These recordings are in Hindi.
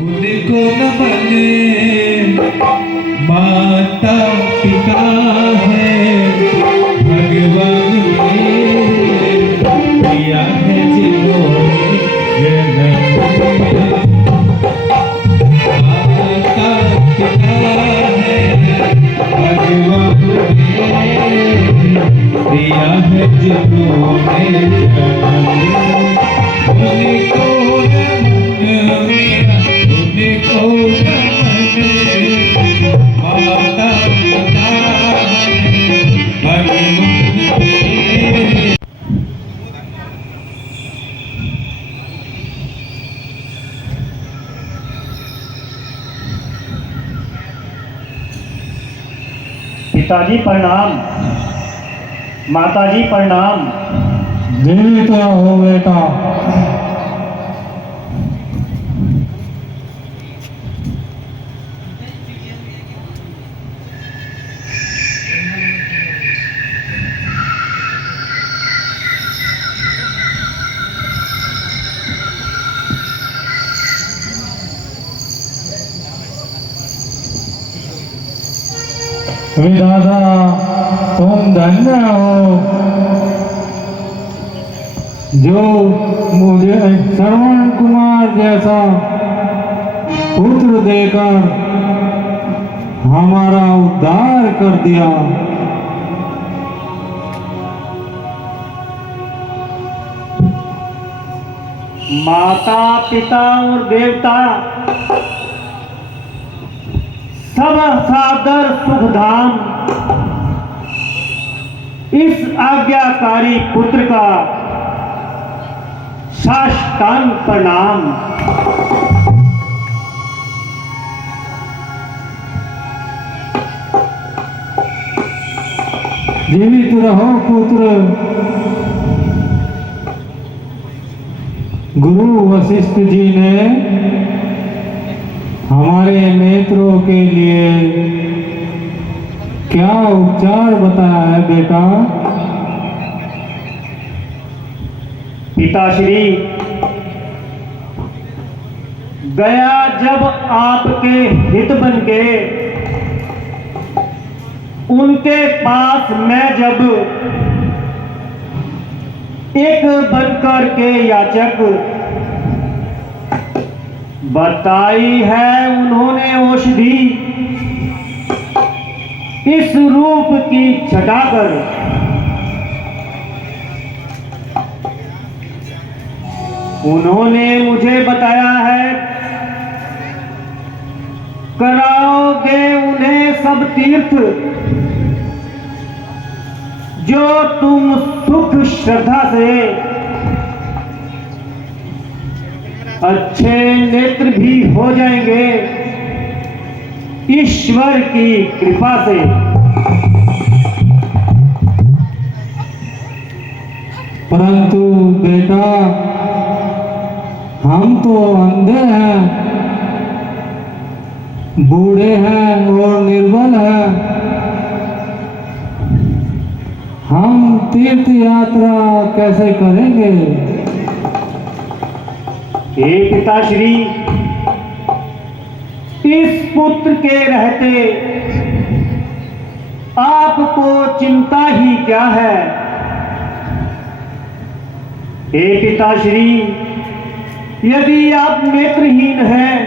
उनको नमन माता पिता है भगवान मेरे दिया है जिन्होंने जन्म माता पिता है भगवान मेरे दिया है जिन्होंने जन्म उनको पिताजी प्रणाम, माताजी प्रणाम। जीवित हो बेटा। दादा तुम धन्य हो जो मुझे श्रवण कुमार जैसा पुत्र देकर हमारा उद्धार कर दिया। माता पिता और देवता सब सादर सुखधाम इस आज्ञाकारी पुत्र का साष्टांग प्रणाम। जीवित रहो पुत्र। गुरु वशिष्ठ जी ने हमारे नेत्रों के लिए क्या उपचार बताया है बेटा? पिताश्री, गया जब आपके हित बन के उनके पास मैं जब एक बनकर के याचक बताई है उन्होंने औषधि इस रूप की छटाकर उन्होंने मुझे बताया है कराओगे उन्हें सब तीर्थ जो तुम सुख श्रद्धा से अच्छे नेत्र भी हो जाएंगे ईश्वर की कृपा से। परंतु बेटा हम तो अंधे हैं, बूढ़े हैं और निर्बल हैं। हम तीर्थ यात्रा कैसे करेंगे? हे पिताश्री, इस पुत्र के रहते आपको चिंता ही क्या है? हे पिताश्री, यदि आप नेत्रहीन हैं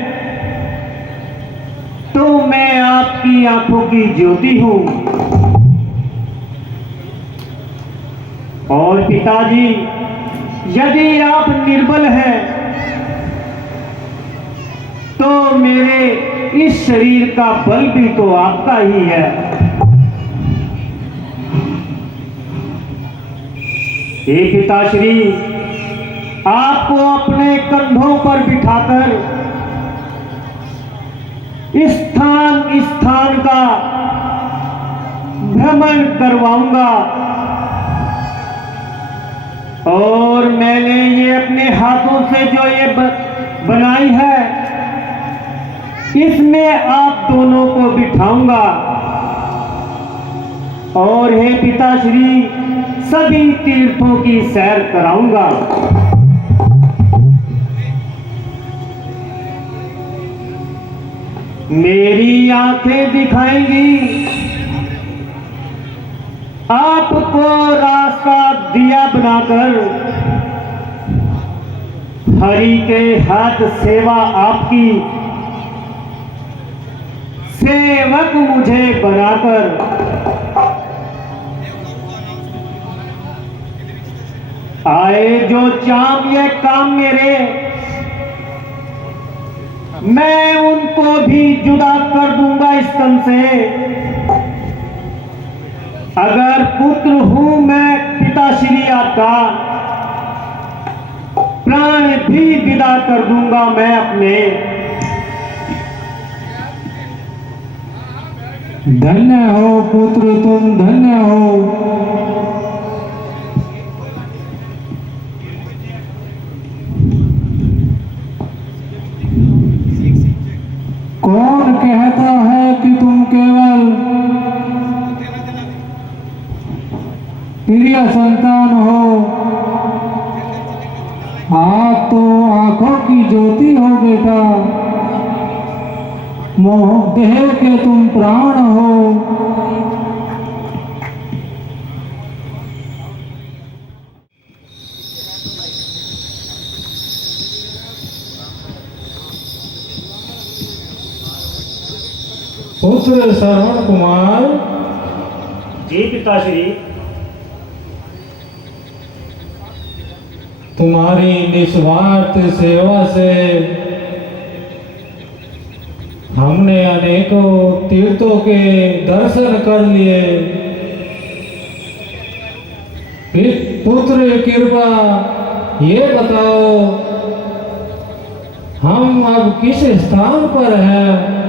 तो मैं आपकी आंखों की ज्योति हूं। और पिताजी, यदि आप निर्बल हैं तो मेरे इस शरीर का बल भी तो आपका ही है। हे पिताश्री, आपको अपने कंधों पर बिठाकर स्थान स्थान का भ्रमण करवाऊंगा और मैंने ये अपने हाथों से जो ये बनाई है इसमें आप दोनों को बिठाऊंगा और हे पिताश्री सभी तीर्थों की सैर कराऊंगा। मेरी आंखें दिखाएंगी आपको रास्ता दिया बनाकर, हरि के हाथ सेवा आपकी, सेवक मुझे बनाकर। आए जो चाम ये काम मेरे, मैं उनको भी जुदा कर दूंगा इस तन से। अगर पुत्र हूं मैं पिताश्री आपका, प्राण भी विदा कर दूंगा मैं अपने। धन्य हो पुत्र तुम, धन्य हो। कौन कहता है कि तुम केवल प्रिय संतान हो? आप तो आंखों की ज्योति हो बेटा, मोह देह के तुम प्राण हो। पुत्र श्रवण कुमार। जी पिताश्री। तुम्हारी निस्वार्थ सेवा से हमने अनेकों तीर्थों के दर्शन कर लिए। पुत्र कृपा ये बताओ, हम अब किस स्थान पर हैं?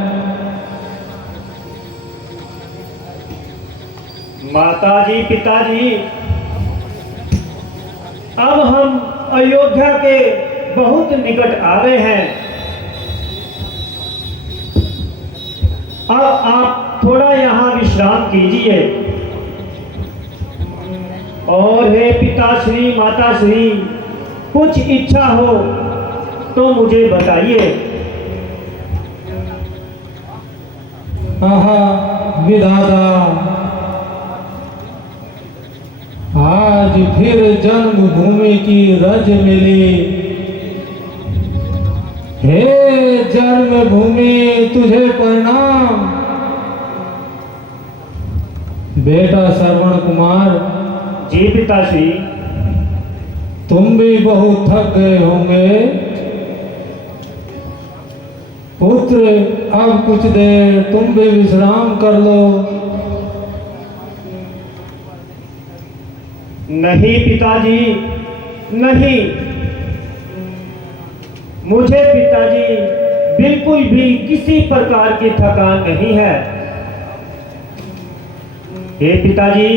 माताजी, पिताजी, अब हम अयोध्या के बहुत निकट आ गए हैं। अब आप थोड़ा यहाँ विश्राम कीजिए। और हे पिताश्री, माताश्री, कुछ इच्छा हो तो मुझे बताइए। आहा विधाता, आज फिर जन्मभूमि की रज मिली। हे जन्मभूमि तुझे प्रणाम। बेटा श्रवण कुमार। जी पिताश्री। तुम भी बहुत थक गए होंगे। पुत्र अब कुछ देर तुम भी विश्राम कर लो। नहीं पिताजी, नहीं, मुझे पिताजी बिल्कुल भी किसी प्रकार की थकान नहीं है। हे पिताजी,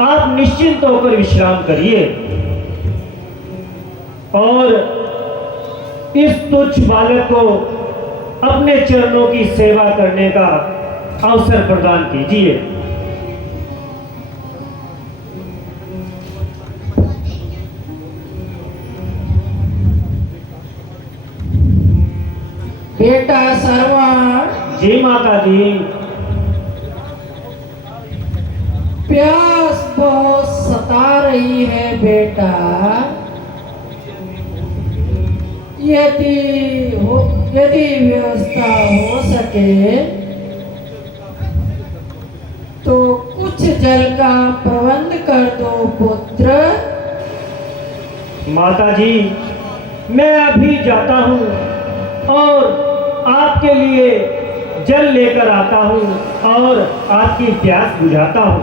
आप निश्चिंत होकर विश्राम करिए और इस तुच्छ बालक को अपने चरणों की सेवा करने का अवसर प्रदान कीजिए। बेटा श्रवण। जी माता जी। प्यास बहुत सता रही है बेटा। यदि व्यवस्था हो सके तो कुछ जल का प्रबंध कर दो पुत्र। माता जी, मैं अभी जाता हूँ और आपके लिए जल लेकर आता हूँ और आपकी प्यास बुझाता हूँ।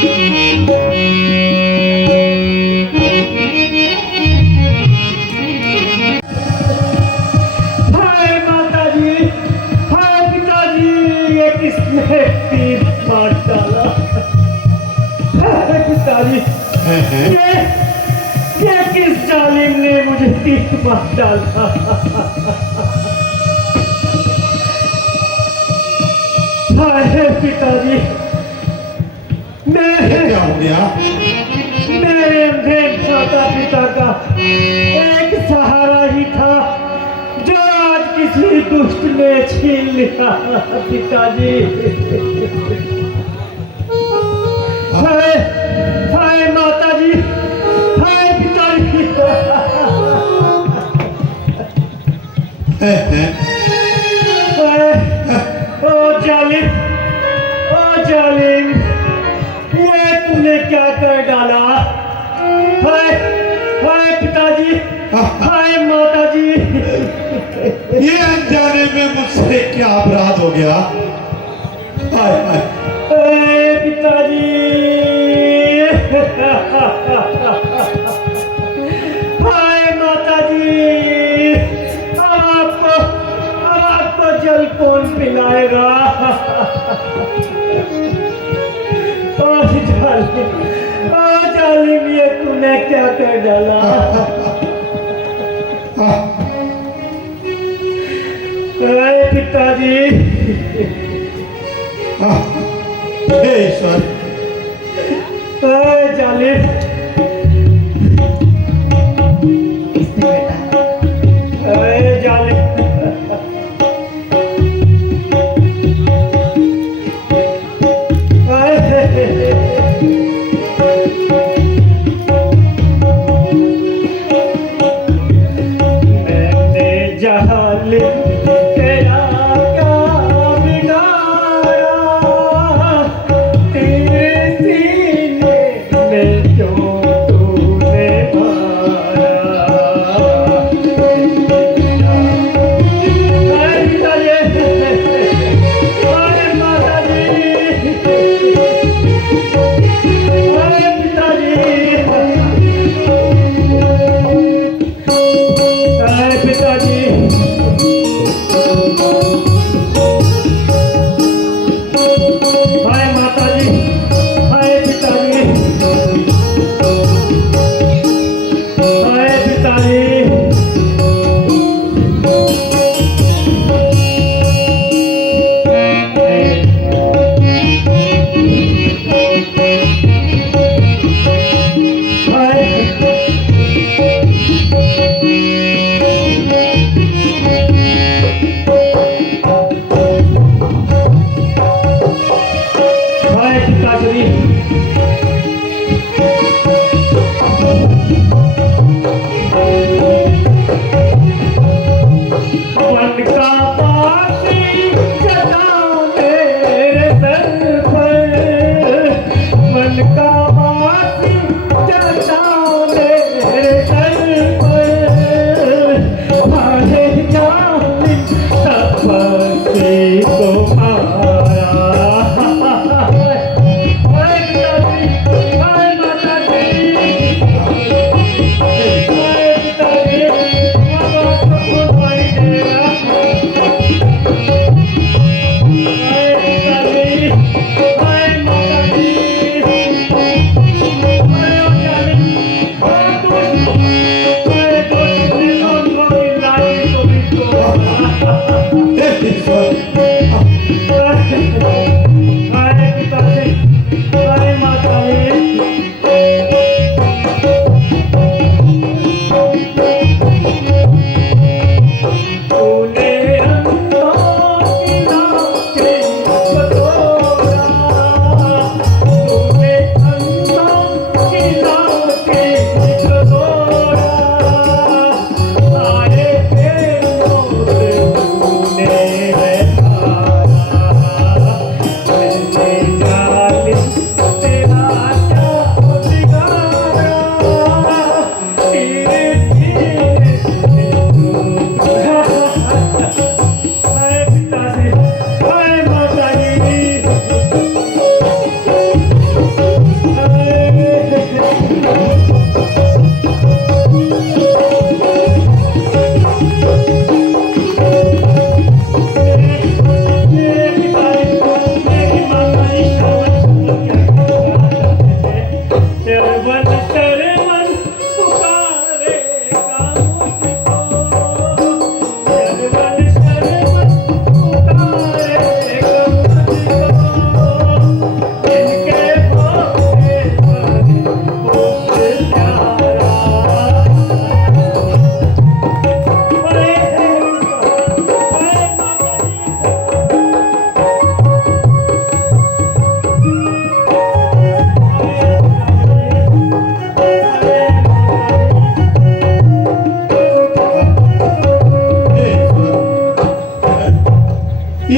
हाय माता जी, हाय पिताजी, ये किसने तीर मार डाला? हाय पिताजी, ये किस जालिम ने मुझे तीर मार डाला? हाय पिताजी, क्या हो गया? मेरे अंधे माता पिता का एक सहारा ही था जो आज किसी दुष्ट ने छीन लिया। पिताजी, हाय हाय माता जी, हाय पिताजी। ओ जालिम, ओ जालिम, ये तूने क्या कर डाला? हाय हाय पिताजी, हाय माता जी। ये अनजाने में मुझसे क्या अपराध हो गया? हाय हाय हाय पिताजी, हाय माता जी, अब आपको जल कौन पिलाएगा? जालिम, ये तूने क्या कर डाला? अरे पिताजी, हे ईश्वर, अरे जालिम, इसने बेटा अरे जालिम, जालिम तेरा क्या बिगाड़ा? तेरे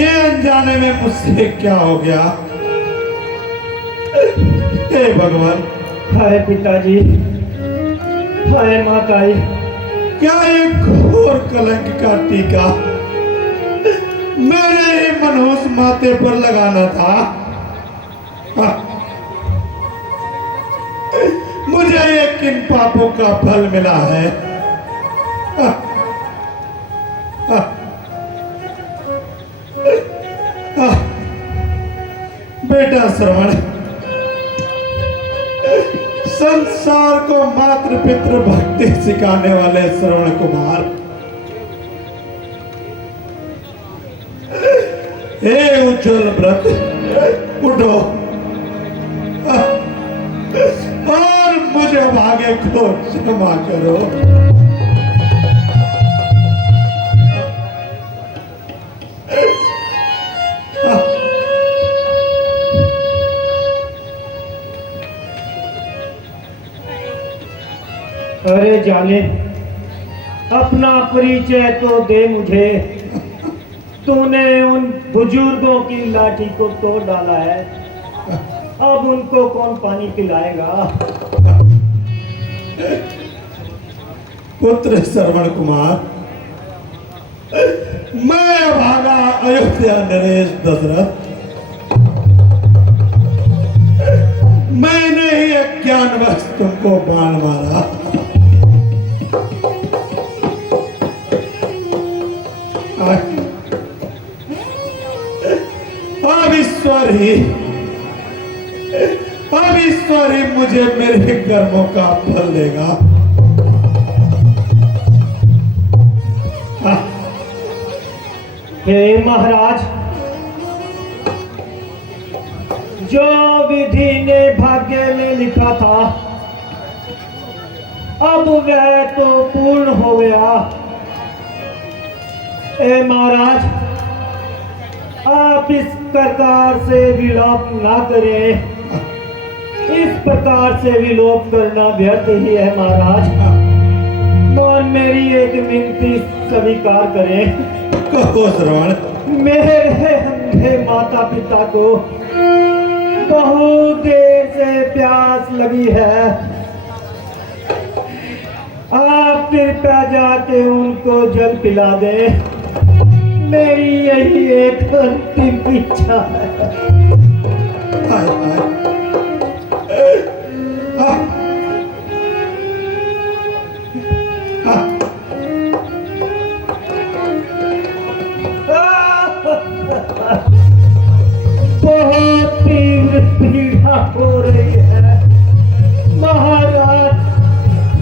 ये अनजाने में मुझसे क्या हो गया? हे भगवान, हाय पिताजी, हाय माताजी, क्या एक घोर कलंक का टीका मेरे ही मनहूस माथे पर लगाना था? हाँ। मुझे ये किन पापों का फल मिला है? हाँ। हाँ। हाँ। बेटा श्रवण, संसार को मातृ पितृ भक्ति सिखाने वाले श्रवण कुमार, हे उज्जवल व्रत, उठो और मुझे भाग्य को क्षमा करो। अरे जाले, अपना परिचय तो दे मुझे। तूने उन बुजुर्गों की लाठी को तोड़ डाला है, अब उनको कौन पानी पिलाएगा? पुत्र श्रवण कुमार, मैं भागा अयोध्या नरेश दशरथ, मैंने ही अज्ञानवश तुमको बाण मारा। अब ईश्वर ही मुझे मेरे कर्मों का फल देगा। हे महाराज, जो विधि ने भाग्य में लिखा था अब वह तो पूर्ण हो गया। हे महाराज, आप इस प्रकार से विलोप ना करें, इस प्रकार से विलोप करना व्यर्थ ही है महाराज। मान मेरी एक विनती स्वीकार करें। कहो श्रवण। मेरे अंधे माता पिता को बहुत देर से प्यास लगी है, आप कृपया जाके उनको जल पिला दें। मेरी यही एक अंतिम इच्छा है। हाय हाय। बहुत तीव्र पीड़ा हो रही है महाराज,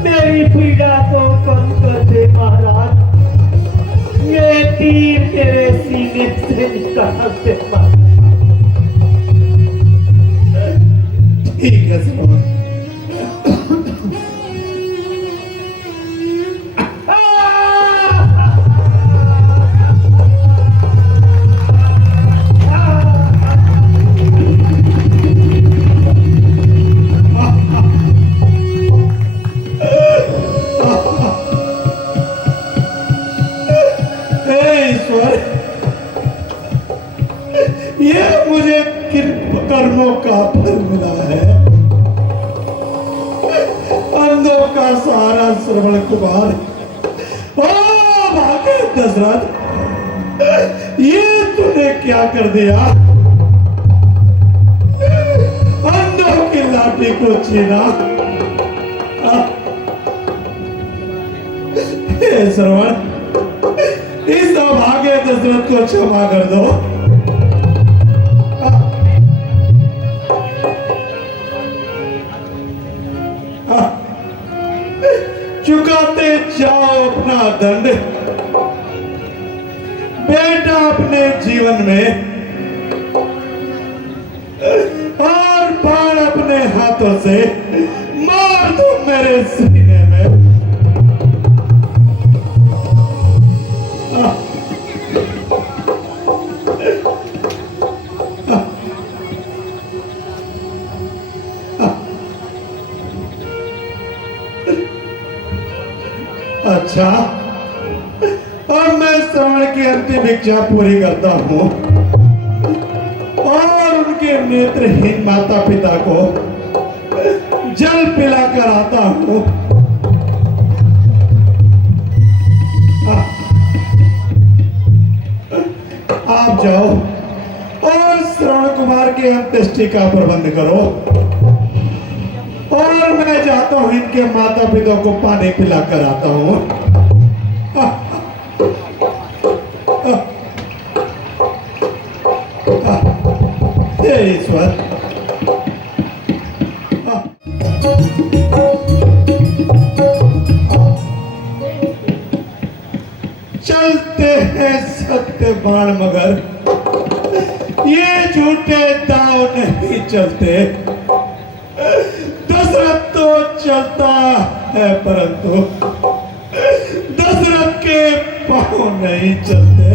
मेरी पीड़ा को कम कर दे महाराज। ये तीर मेरे सीने से निकाल दे महाराज। ठीक है श्रवण। ये मुझे किन कर्मों का फल मिला है? अंधों का सहारा श्रवण कुमार, ओ भागे दशरथ, ये तूने क्या कर दिया? अंधों की लाठी को छीना। हे श्रवण, इस अभागे दशरथ को क्षमा कर दो। चुकाते जाओ अपना दंड। बेटा अपने जीवन में और बाण अपने हाथों से मार दो मेरे सीने में। अच्छा, अब मैं श्रवण की अंतिम इच्छा पूरी करता हूँ। नेत्रहीन माता पिता को जल पिलाकर आता हूं। आप जाओ और श्रवण कुमार के अंत्येष्टि का प्रबंध करो, और मैं जाता हूं इनके माता पिता को पानी पिलाकर आता हूं। हे ईश्वर, चलते हैं सत्य बाण मगर ये झूठे दाव नहीं चलते। दशरथ तो चलता है परंतु दशरथ के पांव नहीं चलते।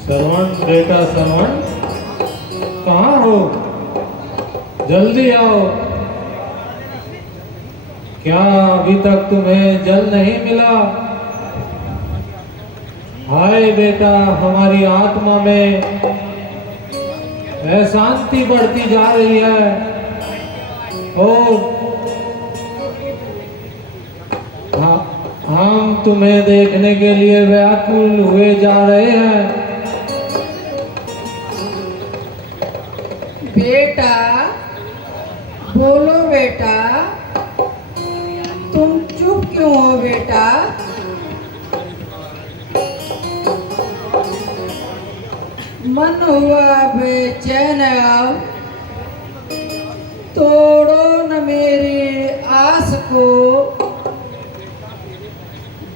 श्रवण बेटा श्रवण, कहाँ हो? जल्दी आओ। क्या अभी तक तुम्हें जल नहीं मिला? हाय बेटा, हमारी आत्मा में अशांति बढ़ती जा रही है और हम तुम्हें देखने के लिए व्याकुल हुए जा रहे हैं। बेटा बोलो बेटा, तुम चुप क्यों हो बेटा? मन हुआ बेचैन अब, तोड़ो न मेरी आस को।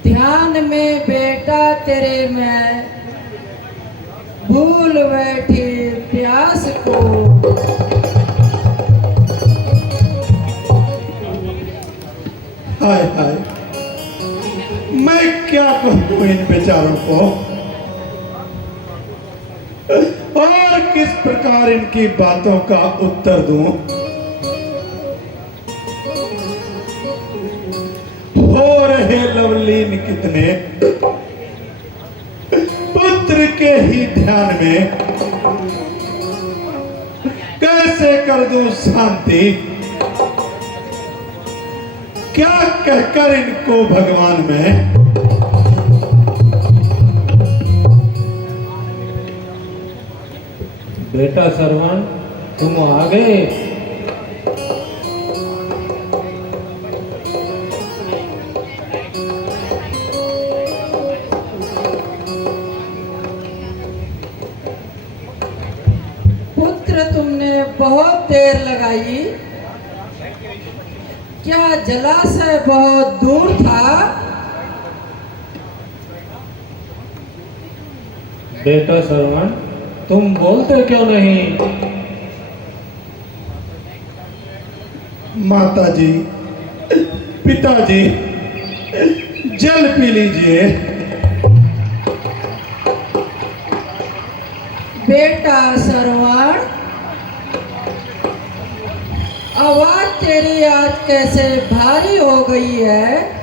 ध्यान में बेटा तेरे मैं भूल बैठी प्यास को। हाय हाय, मैं क्या कहूँ इन बेचारों को, और किस प्रकार इनकी बातों का उत्तर दूं। हो रहे लवलीन कितने पुत्र के ही ध्यान में, कैसे कर दूं शांति, क्या कहकर इनको भगवान में। बेटा श्रवण, तुम आ गए। पुत्र तुमने बहुत देर लगाई, क्या जलाशय बहुत दूर था? बेटा श्रवण, तुम बोलते क्यों नहीं? माताजी, पिताजी, जल पी लीजिए। बेटा श्रवण, आवाज तेरी आज कैसे भारी हो गई है?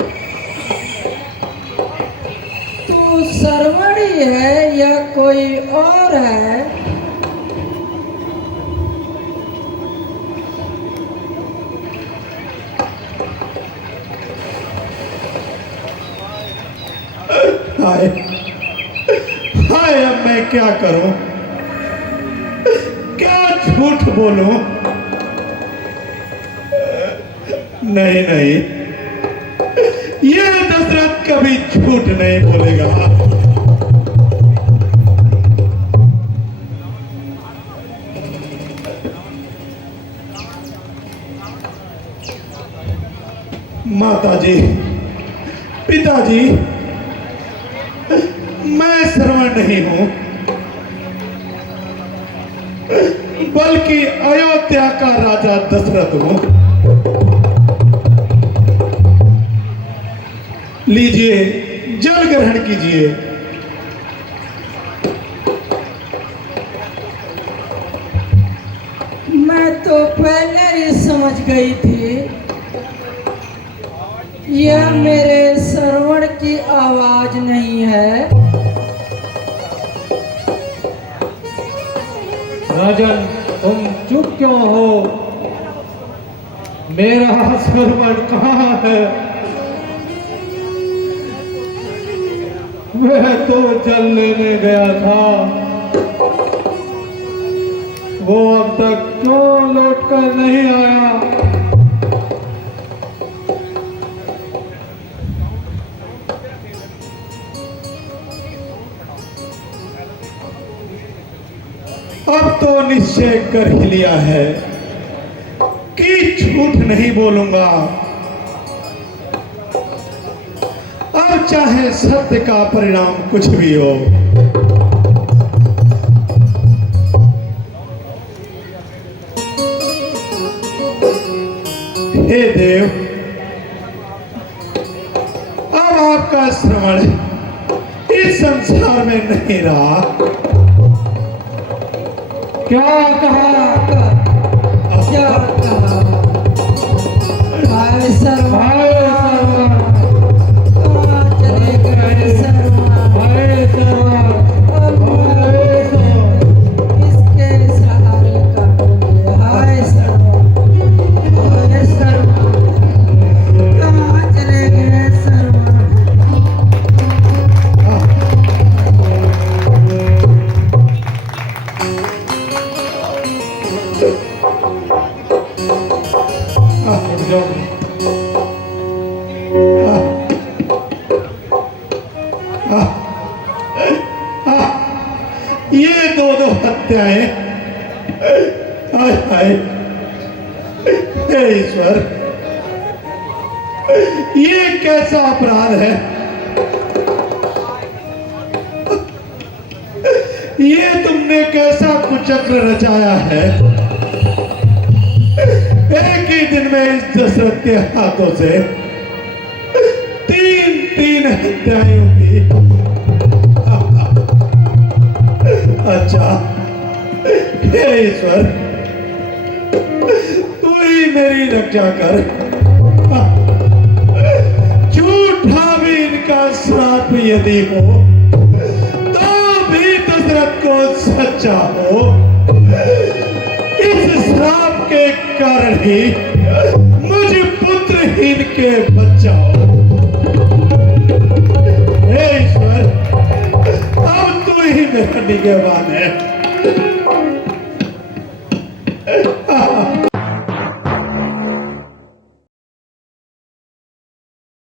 तू श्रवण ही है या कोई और है? हाय हाय, अब मैं क्या करूं, क्या झूठ बोलूं। नहीं नहीं, ये दशरथ कभी झूठ नहीं बोलेगा। माताजी, पिताजी, मैं श्रवण नहीं हूं, बल्कि अयोध्या का राजा दशरथ हूं। लीजिए, जल ग्रहण कीजिए। तो पहले ही समझ गई थी यह मेरे श्रवण की आवाज नहीं है। राजन, तुम चुप क्यों हो? मेरा श्रवण कहाँ है? मैं तो जल लेने गया था, वो अब तक क्यों लौट कर नहीं आया? अब तो निश्चय कर ही लिया है कि झूठ नहीं बोलूंगा। अब चाहे सत्य का परिणाम कुछ भी हो। हे देव, अब आपका श्रवण इस संसार में नहीं रहा। क्या कहा? क्या कहा? हाय सर्वण, हाय सर्वण, कहाँ चले गए सर्वण? हाय सर्वण, हाय सर्वण। इसके सहारे करोगे। हाय सर्वण, हाय सर्वण, कहाँ चले गए सर्वण? ये दो हत्याएं, हाय हाय, हे ईश्वर, ये कैसा अपराध है? ये तुमने कैसा कुचक्र रचाया है? एक ही दिन में इस दशरथ के हाथों से तीन हत्याएं हुई। अच्छा, हे ईश्वर, तू ही मेरी रक्षा कर। झूठा भी इनका श्राप यदि हो तो भी दशरथ को सच्चा हो। इस श्राप के कारण ही मुझ पुत्रहीन के बच्चा हो।